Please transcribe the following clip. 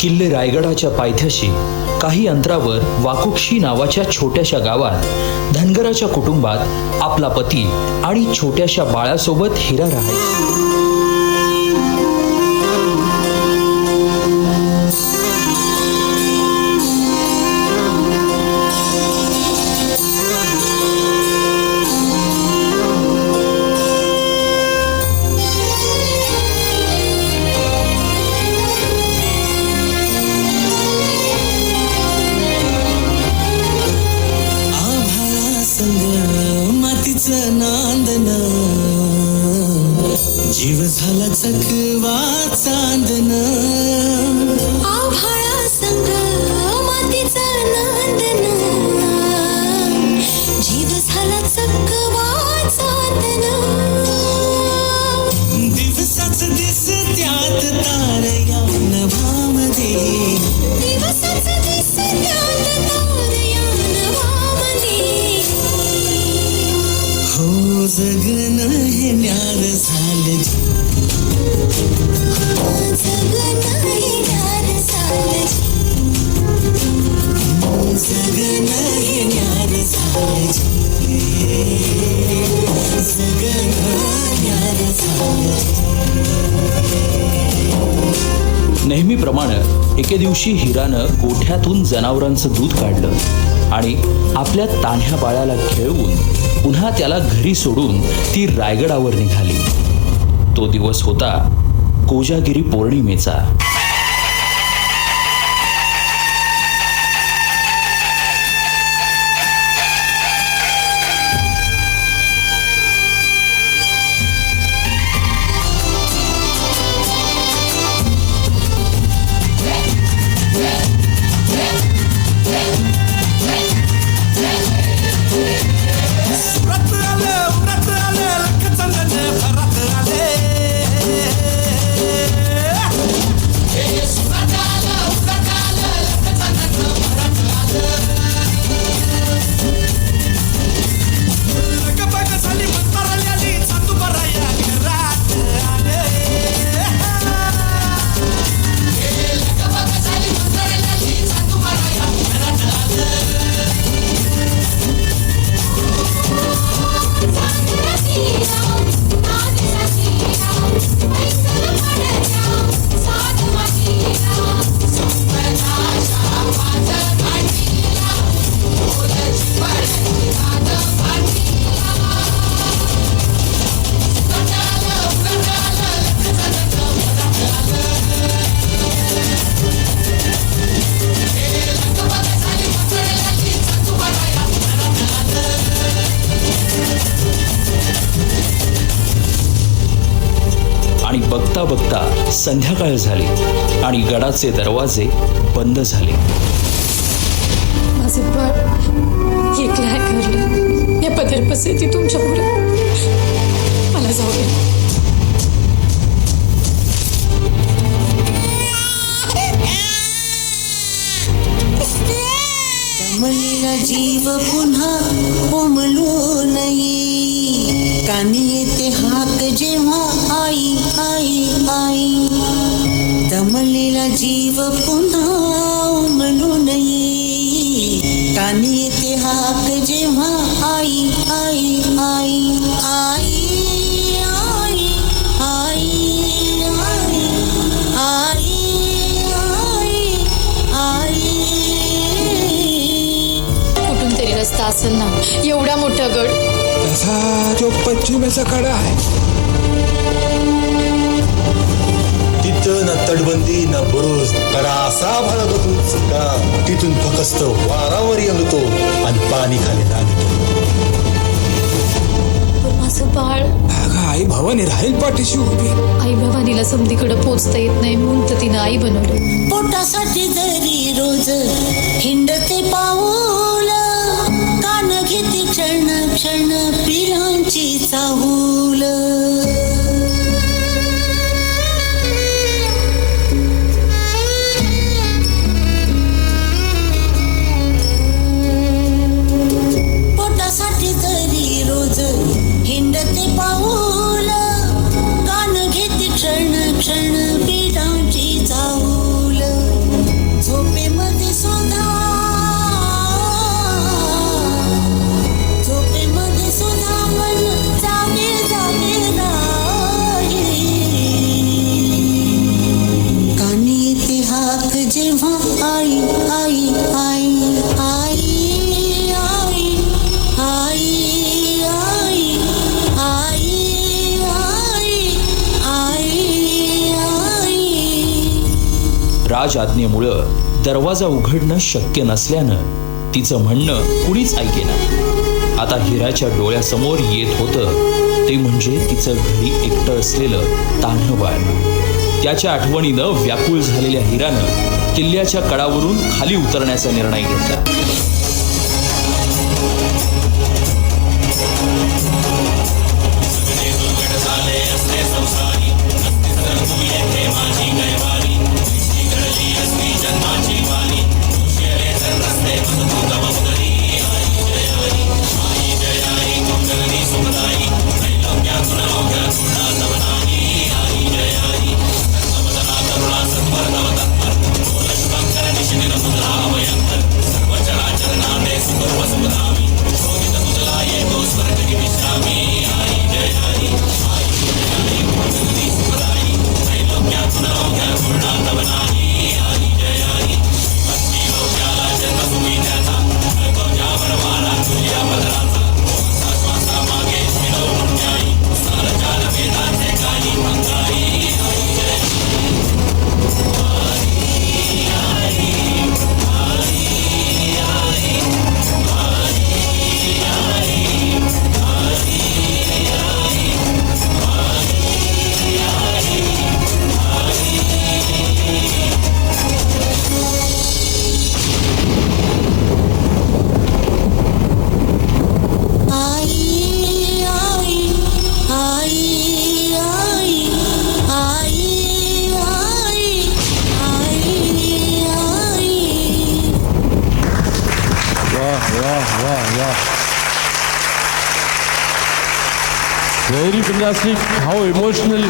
किल्ले रायगडाच्या पायथ्याशी काही अंतरावर वाकुक्षी नावाच्या छोट्याशा गावात धनगराच्या कुटुंबात आपला पती आणि छोट्याशा बाळासोबत हिरा राहायची. नांदन जीव झाला चकवा चांदन आभाळा संग मातीचं नांदन जीव झाला चकवा चांदन दिवसाच दिस त्यात तारया नभामध्ये दिवसाच दिस त्यात तारया नभामध्ये हो जगन हे न्यार झालं जगन हे न्यार झालं जगन हे न्यार झालं जगन न्यार झालं. नेहमीप्रमाणे एके दिवशी हिरानं गोठ्यातून जनावरांचं दूध काढलं आणि आपल्या तान्ह्या बाळाला खेळवून पुन्हा त्याला घरी सोडून ती रायगडावर निघाली. तो दिवस होता कोजागिरी पौर्णिमेचा. आणि बघता बघता संध्याकाळ झाली आणि गडाचे दरवाजे बंद झाले. माझे बाळ एकलं आहे घरलं या पदर पसरती तुमच्यामुळे मला जाऊ दे. दमलेला जीव पुन्हा उमलून येई कानी येते हाक जेव्हा आई आई आई. दमलेला जीव पुन्हा उमलून येई कानी येते हाक जेव्हा आई आई आई आई आई आई आई आई आई. कुठून तरी रस्ता असेल ना एवढा मोठा गड. तसा जो पश्चिमेचा कडा आहे तिथं ना तटबंदी ना बुरुज कडा असा भरत होतो का तिथून फक्त वारावर येतो आणि पाणी खाली लागतो. माझं बाळ अगं आई भवानी राहील पाठीशी उभी. आई भवानीला समधीकडे पोचता येत नाही म्हणून तर तिनं आई बनवलं. पोटासाठी दरी रोज हिंडते पाऊल कान घेते क्षण क्षण पिलांची चाहूल. पोटासाठी दरी रोज हिंडते पाऊल कान घेते क्षण पिलांची चाहूल झोपेमध्ये सुद्धा मन जागे जागे राही कानी येते हाक जेव्हा आई आई आई आई आई आई आई आई आई आई राज आज्ञेमुळं दरवाजा उघडणं शक्य नसल्यानं तिचं म्हणणं कुणीच ऐकेना. आता हिराच्या डोळ्यासमोर येत होतं ते म्हणजे तिचं घरी एकटं असलेलं तान्हं बाळ. त्याच्या आठवणीनं व्याकुळ झालेल्या हिरानं किल्ल्याच्या कडावरून खाली उतरण्याचा निर्णय घेतला. Very fantastic. How emotional